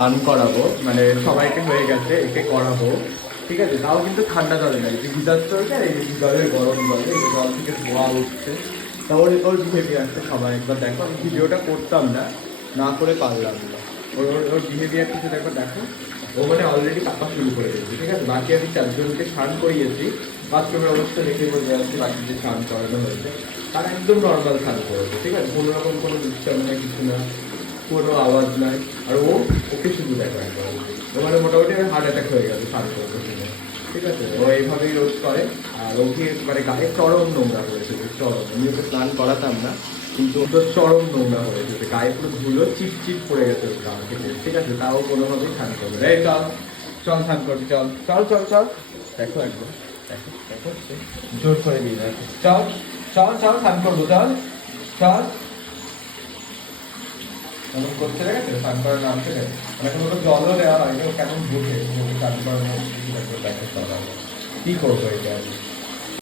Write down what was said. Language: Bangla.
স্নান করাবো, মানে সবাইকে হয়ে গেছে, একে করাবো, ঠিক আছে? তাও কিন্তু ঠান্ডা জলে নাই, যে গিজার চলছে এই গিজারের গরম জলে, এই জল থেকে ধোয়া উঠছে। তারপরে ওর বিহেভিয়ারটা সবাই একবার দেখো, আমি ভিডিওটা করতাম না, না করে পারলাম না। ওর ওর ওর বিহেভিয়ার কিছু দেখো, দেখো ও মানে অলরেডি কাঁপা শুরু করে দিয়েছে, ঠিক আছে? বাকি আমি 4 জনকে স্নান করিয়েছি, বাথরুমের অবস্থা দেখে বোঝা যাচ্ছে বাকি যে স্নান করানো হয়েছে তারা একদম নর্মাল স্নান করেছে, ঠিক আছে? কোনো রকম কোনো ডিস্টার্ব না, কিছু না, কোনো আওয়াজ নাই। আর ওকে শুধু দেখো একবার, ও মানে মোটামুটি হার্ট অ্যাটাক হয়ে গেছে স্নান করতে শুনে, ঠিক আছে? ও এইভাবেই রোজ করে। আর ওকে মানে গায়ে চরম নোংরা হয়েছে, চরম। আমি ওকে স্নান করাতাম না, কিন্তু ও তো চরম নোংরা হয়েছে, গায়ে পুরো ধুলো চিপ চিপ পড়ে গেছে ওর গা থেকে, ঠিক আছে? তাও কোনোভাবেই স্নান করবে না। এই চল চল স্নান করবি, চল চল চল চল, দেখো একবার, দেখো দেখো জোর করে দিয়ে দেখো, চল চল চল স্নান করবো, চল চল। এমন করতে গেছে স্নান করার নাম থেকে, মানে কোনো জলও দেওয়া হয়নি, ও কেমন ঢুকে স্নান করানো, দেখো কি করবো এটা?